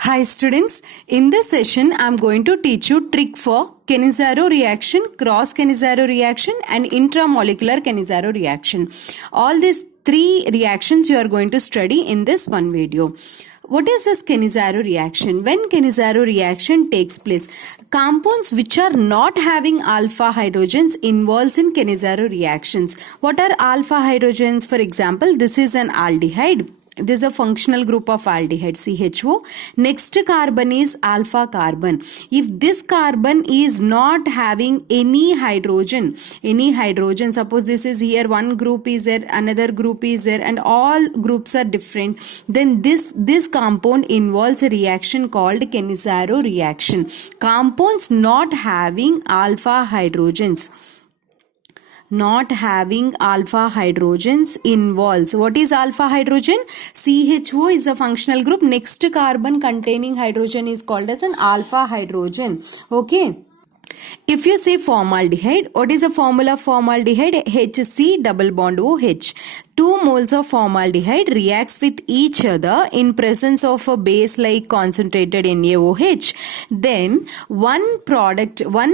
Hi students, in this session I am going to teach you trick for Cannizzaro reaction, cross Cannizzaro reaction and intramolecular Cannizzaro reaction. All these three reactions you are going to study in this one video. What is this Cannizzaro reaction? When Cannizzaro reaction takes place, compounds which are not having alpha hydrogens involves in Cannizzaro reactions. What are alpha hydrogens? For example, this is an aldehyde. This is a functional group of aldehyde, CHO. Next carbon is alpha carbon. If this carbon is not having any hydrogen, suppose this is here, one group is there, another group is there, and all groups are different, then this compound involves a reaction called Cannizzaro reaction. Compounds not having alpha hydrogens involves. What is alpha hydrogen? CHO is a functional group. Next carbon containing hydrogen is called as an alpha hydrogen. Okay. If you say formaldehyde, what is the formula of formaldehyde? HC double bond OH. 2 moles of formaldehyde reacts with each other in presence of a base like concentrated NaOH. Then one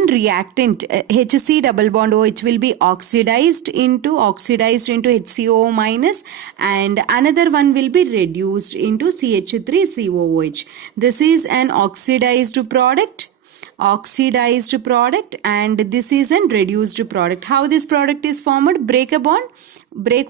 reactant HC double bond OH will be oxidized into HCO minus, and another one will be reduced into CH3COOH. This is an oxidized product, and this is a reduced product. How this product is formed? Break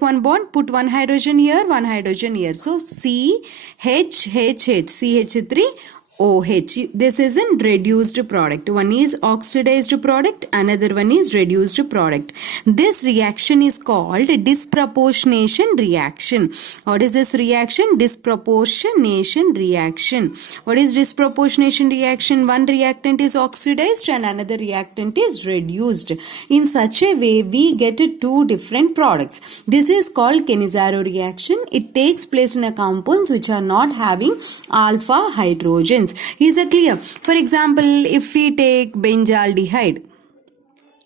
one bond, put one hydrogen here, one hydrogen here. So CH3OH. This is a reduced product. One is oxidized product, another one is reduced product. This reaction is called disproportionation reaction. What is this reaction? Disproportionation reaction. What is disproportionation reaction? One reactant is oxidized and another reactant is reduced. In such a way, we get two different products. This is called Cannizzaro reaction. It takes place in a compounds which are not having alpha hydrogens. Is it clear? For example, if we take benzaldehyde,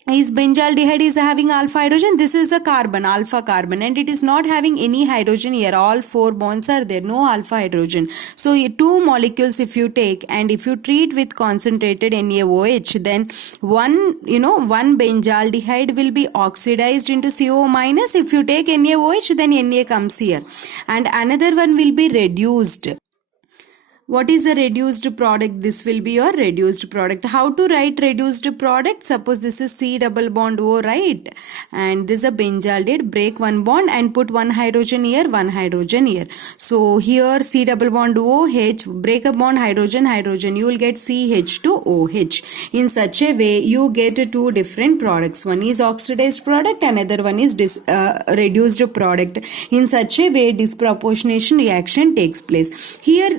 benzaldehyde is having alpha hydrogen. This is a carbon, alpha carbon, and it is not having any hydrogen here. All 4 bonds are there, no alpha hydrogen. So 2 molecules if you take and if you treat with concentrated NaOH, then one benzaldehyde will be oxidized into CO minus. If you take NaOH, then Na comes here, and another one will be reduced. What is a reduced product? This will be your reduced product. How to write reduced product? Suppose this is C double bond O, right? And this is a benzaldehyde. Break one bond and put one hydrogen here, one hydrogen here. So here C double bond OH, break a bond, hydrogen. You will get CH2OH. In such a way, you get 2 different products. One is oxidized product, another one is reduced product. In such a way, disproportionation reaction takes place. Here,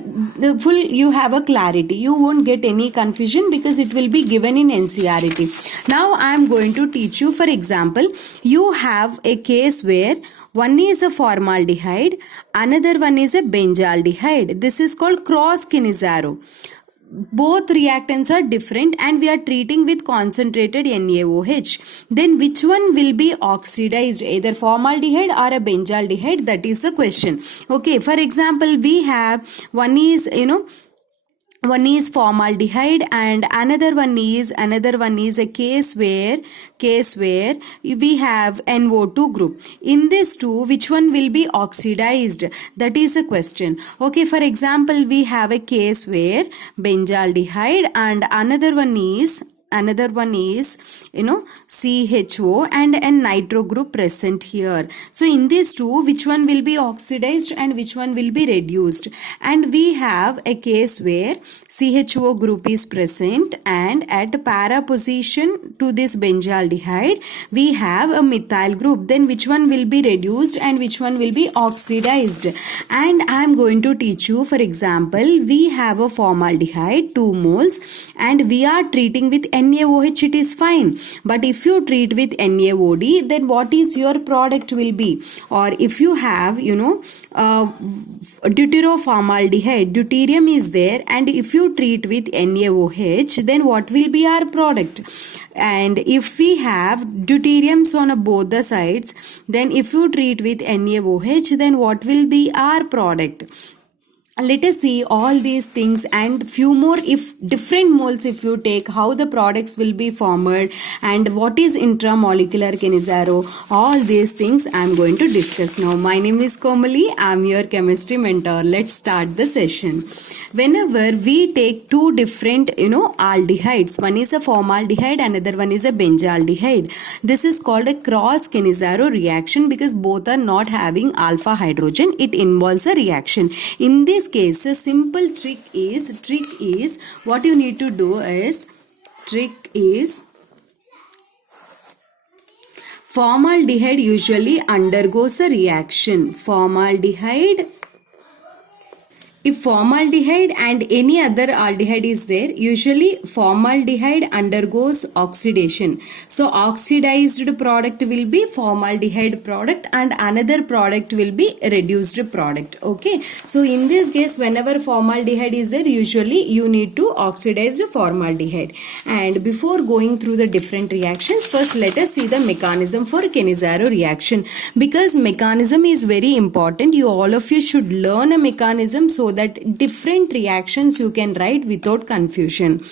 you have a clarity. You won't get any confusion because it will be given in NCERT. Now I am going to teach you. For example, you have a case where one is a formaldehyde, another one is a benzaldehyde. This is called cross Cannizzaro. Both reactants are different and we are treating with concentrated NaOH. Then which one will be oxidized? Either formaldehyde or a benzaldehyde? That is the question. Okay, for example, we have one is formaldehyde and another one is a case where we have NO2 group. In this two, which one will be oxidized? That is a question. Okay, for example, we have a case where benzaldehyde and another one is CHO and a nitro group present here. So in these two, which one will be oxidized and which one will be reduced? And we have a case where CHO group is present and at para position to this benzaldehyde, we have a methyl group. Then which one will be reduced and which one will be oxidized? And I am going to teach you. For example, we have a formaldehyde, 2 moles, and we are treating with NaOH, it is fine. But if you treat with NaOD, then what is your product will be? Or if you have, deuteroformaldehyde, deuterium is there, and if you treat with NaOH, then what will be our product? And if we have deuteriums on both the sides, then if you treat with NaOH, then what will be our product? let us see all these things and few more, if different moles if you take, how the products will be formed and what is intramolecular Kinizaro, all these things I am going to discuss now. My name is Komali, I am your chemistry mentor. Let's start the session. Whenever we take two different aldehydes, one is a formaldehyde, another one is a benzaldehyde, this is called a cross Kinizaro reaction because both are not having alpha hydrogen. It involves a reaction. In this case, a simple trick is what you need to do is, formaldehyde usually undergoes a reaction. If formaldehyde and any other aldehyde is there, usually formaldehyde undergoes oxidation. So oxidized product will be formaldehyde product and another product will be reduced product. Okay. So in this case, whenever formaldehyde is there, usually you need to oxidize the formaldehyde. And before going through the different reactions, first let us see the mechanism for Cannizzaro reaction, because mechanism is very important. All of you should learn a mechanism so that different reactions you can write without confusion.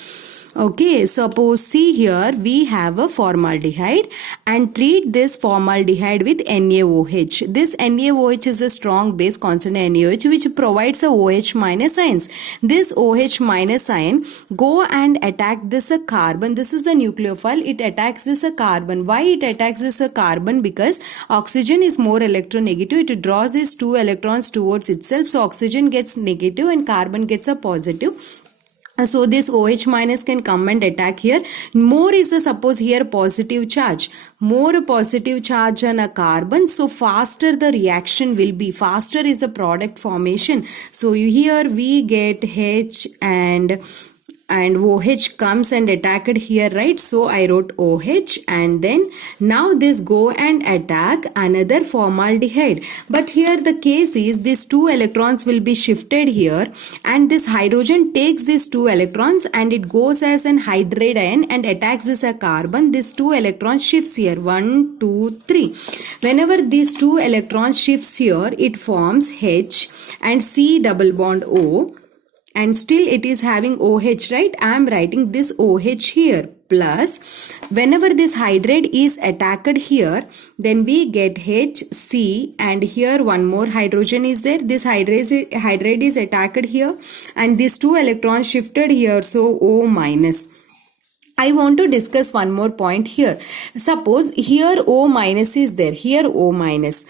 Okay, suppose see here we have a formaldehyde and treat this formaldehyde with NaOH. This NaOH is a strong base constant NaOH which provides a OH minus ions. This OH minus ion go and attack this a carbon. This is a nucleophile. It attacks this a carbon. Why it attacks this a carbon? Because oxygen is more electronegative. It draws these two electrons towards itself. So oxygen gets negative and carbon gets a positive. So this OH minus can come and attack here. More is the, suppose here positive charge. More positive charge on a carbon. So faster the reaction will be. Faster is the product formation. So here we get H and OH comes and attacked here, right? So I wrote OH and then now this go and attack another formaldehyde. But here the case is these two electrons will be shifted here and this hydrogen takes these two electrons and it goes as an hydride ion and attacks this a carbon. This two electrons shifts here. 1, 2, 3. Whenever these two electrons shifts here, it forms H and C double bond O. And still it is having OH, right? I am writing this OH here. Plus, whenever this hydride is attacked here, then we get HC and here one more hydrogen is there. This hydride is attacked here and these two electrons shifted here. So O minus. I want to discuss one more point here. Suppose here O minus is there. Here O minus.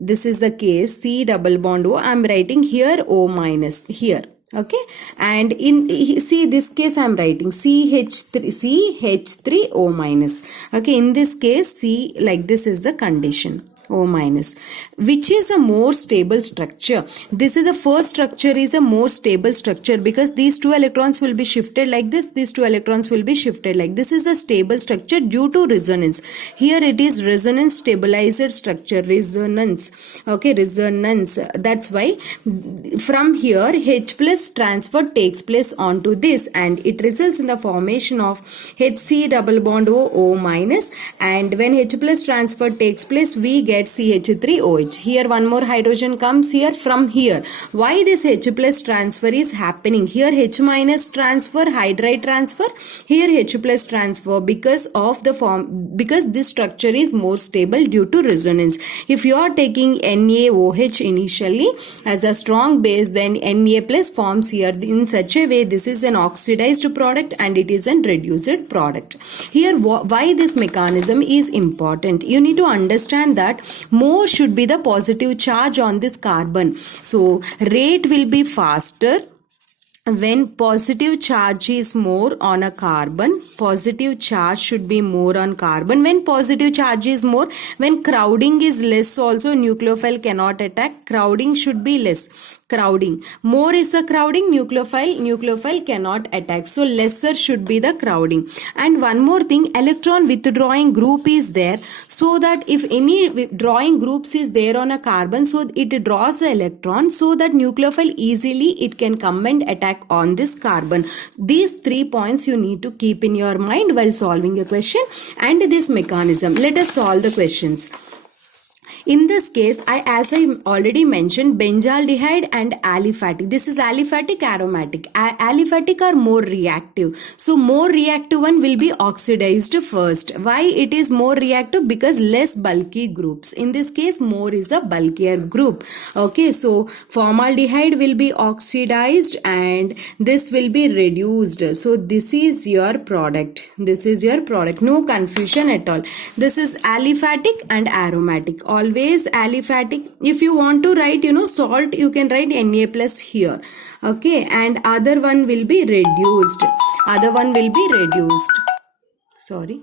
This is the case. C double bond O. I am writing here O minus here. Okay, and in see this case I am writing CH3O minus. Okay, in this case C, like this is the condition. O minus, which is a more stable structure. This is the first structure is a more stable structure because these two electrons will be shifted like this. These two electrons will be shifted like this. Is a stable structure due to resonance. Here it is resonance stabilizer structure. Resonance. Okay, resonance. That's why from here H plus transfer takes place onto this and it results in the formation of HC double bond O minus, and when H plus transfer takes place we get CH3OH. Here one more hydrogen comes here from here. Why this H plus transfer is happening? Here H minus transfer, hydride transfer. Here H plus transfer because of the form, because this structure is more stable due to resonance. If you are taking NaOH initially as a strong base, then Na plus forms here in such a way. This is an oxidized product and it is a reduced product. Here why this mechanism is important? You need to understand that more should be the positive charge on this carbon. So rate will be faster when positive charge is more on a carbon. Positive charge should be more on carbon. When positive charge is more, when crowding is less also, nucleophile cannot attack. Crowding should be less. Crowding. More is the crowding, nucleophile cannot attack. So lesser should be the crowding. And one more thing, electron withdrawing group is there, so that if any withdrawing groups is there on a carbon, so it draws the electron, so that nucleophile easily it can come and attack on this carbon. These 3 points you need to keep in your mind while solving a question and this mechanism. Let us solve the questions. In this case, as I already mentioned, benzaldehyde and aliphatic. This is aliphatic aromatic. Aliphatic are more reactive. So more reactive one will be oxidized first. Why it is more reactive? Because less bulky groups. In this case, more is a bulkier group. Okay, so formaldehyde will be oxidized and this will be reduced. So this is your product. This is your product. No confusion at all. This is aliphatic and aromatic. Always aliphatic. If you want to write, salt, you can write Na plus here. Okay, and other one will be reduced. Other one will be reduced. Sorry.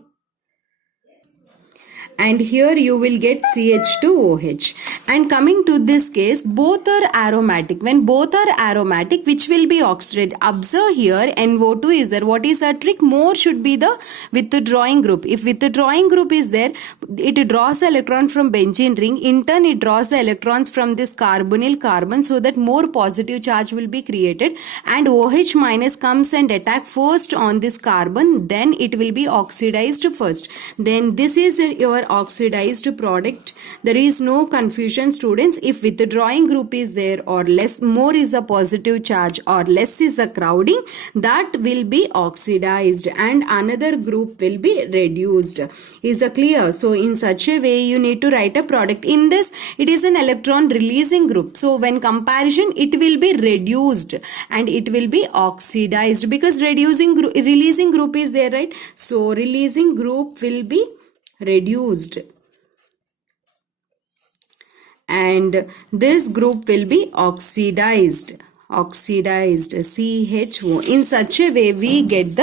And here you will get CH2OH. And coming to this case, both are aromatic. When both are aromatic, which will be oxidized? Observe here, NO2 is there. What is our trick? More should be the withdrawing group. If withdrawing group is there, it draws the electron from benzene ring. In turn, it draws the electrons from this carbonyl carbon, so that more positive charge will be created. And OH minus comes and attack first on this carbon. Then it will be oxidized first. Then this is your oxidized product. There is no confusion, students. If withdrawing group is there or less, more is a positive charge or less is a crowding, that will be oxidized and another group will be reduced. Is it clear? So in such a way you need to write a product. In this, it is an electron releasing group. So when comparison, it will be reduced and it will be oxidized, because releasing group is there, right? So releasing group will be reduced and this group will be oxidized. CHO. In such a way we get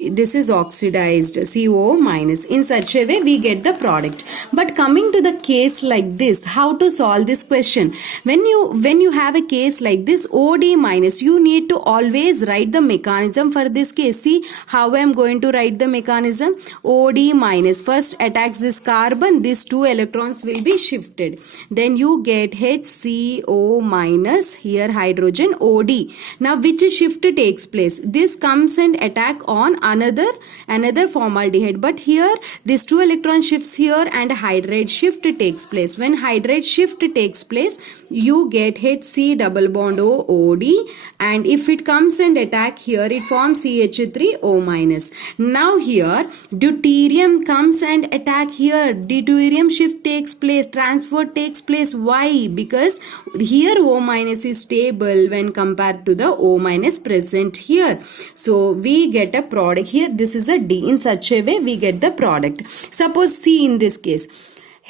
this is oxidized CO minus. In such a way we get the product. But coming to the case like this, how to solve this question? When you have a case like this, OD minus, you need to always write the mechanism for this case. See how I am going to write the mechanism. OD minus first attacks this carbon, these two electrons will be shifted. Then you get HCO minus, here hydrogen OD. Now which shift takes place? This comes and attack on another formaldehyde, but here these two electron shifts here and hydride shift takes place. When hydride shift takes place, you get HC double bond O OD, and if it comes and attack here, it forms CH3O minus. Now here deuterium comes and attack here, deuterium shift takes place, transfer takes place. Why? Because here O minus is stable when compared to the O minus present here. So we get a product here. This is a D. In such a way we get the product. Suppose C in this case.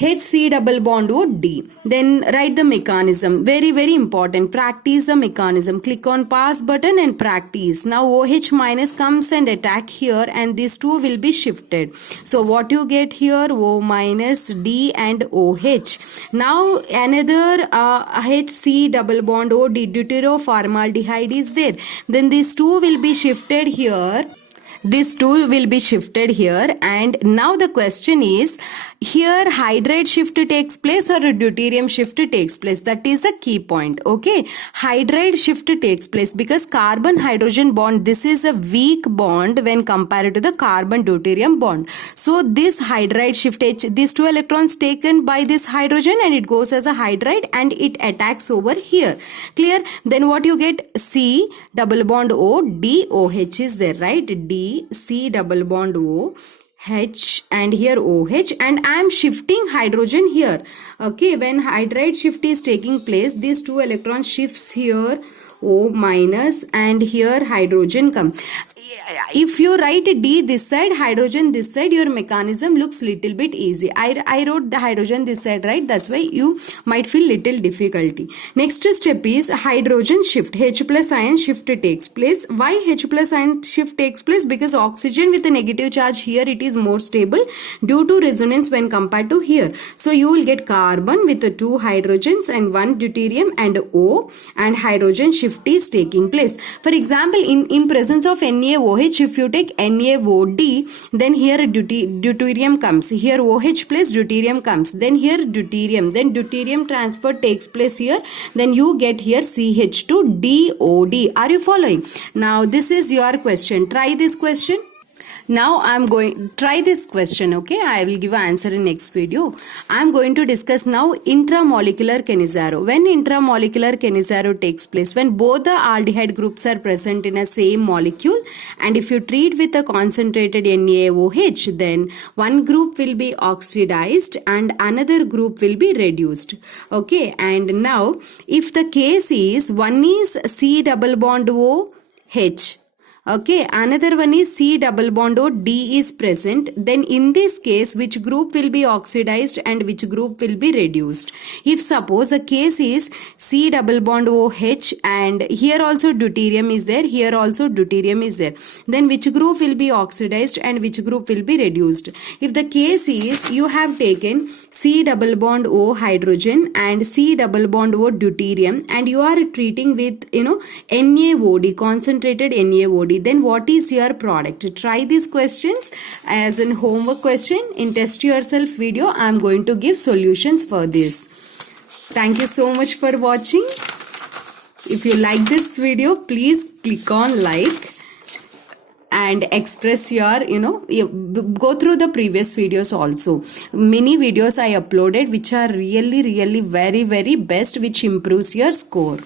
HC double bond O D. Then write the mechanism. Very, very important. Practice the mechanism. Click on pass button and practice. Now OH minus comes and attack here and these two will be shifted. So what you get here? O minus D and OH. Now another HC double bond O D deuteroformaldehyde is there. Then these two will be shifted here. This two will be shifted here, and now the question is, here hydride shift takes place or deuterium shift takes place? That is a key point. Okay, hydride shift takes place because carbon hydrogen bond, this is a weak bond when compared to the carbon deuterium bond. So this hydride shift, these two electrons taken by this hydrogen and it goes as a hydride and it attacks over here. Clear? Then what you get? C double bond O D OH is there, right? D C double bond O H and here OH, and I am shifting hydrogen here. Okay, when hydride shift is taking place, these two electron shifts here O minus and here hydrogen come. If you write D this side, hydrogen this side, your mechanism looks little bit easy. I wrote the hydrogen this side, right? That's why you might feel little difficulty. Next step is hydrogen shift. H plus ion shift takes place. Why H plus ion shift takes place? Because oxygen with a negative charge here, it is more stable due to resonance when compared to here. So you will get carbon with the two hydrogens and one deuterium and O, and hydrogen shift is taking place. For example, in presence of NaOH, if you take NaOD, then here deuterium comes. Here OH plus deuterium comes. Then here deuterium. Then deuterium transfer takes place here. Then you get here CH2DOD. Are you following? Now this is your question. Try this question. Now I'm going try this question. Okay, I will give an answer in next video. I'm going to discuss now intramolecular Cannizzaro. When intramolecular Cannizzaro takes place, when both the aldehyde groups are present in a same molecule, and if you treat with a concentrated NaOH, then one group will be oxidized and another group will be reduced. Okay, and now if the case is one is C double bond OH, okay, another one is C double bond O D is present, then in this case which group will be oxidized and which group will be reduced? If suppose the case is C double bond OH and here also deuterium is there, here also deuterium is there, then which group will be oxidized and which group will be reduced? If the case is you have taken C double bond O hydrogen and C double bond O deuterium and you are treating with NaOD, concentrated NaOD, then what is your product? Try these questions as an homework question. In test yourself video, I am going to give solutions for this. Thank you so much for watching. If you like this video, please click on like and express your, go through the previous videos also. Many videos I uploaded which are really very, very best, which improves your score.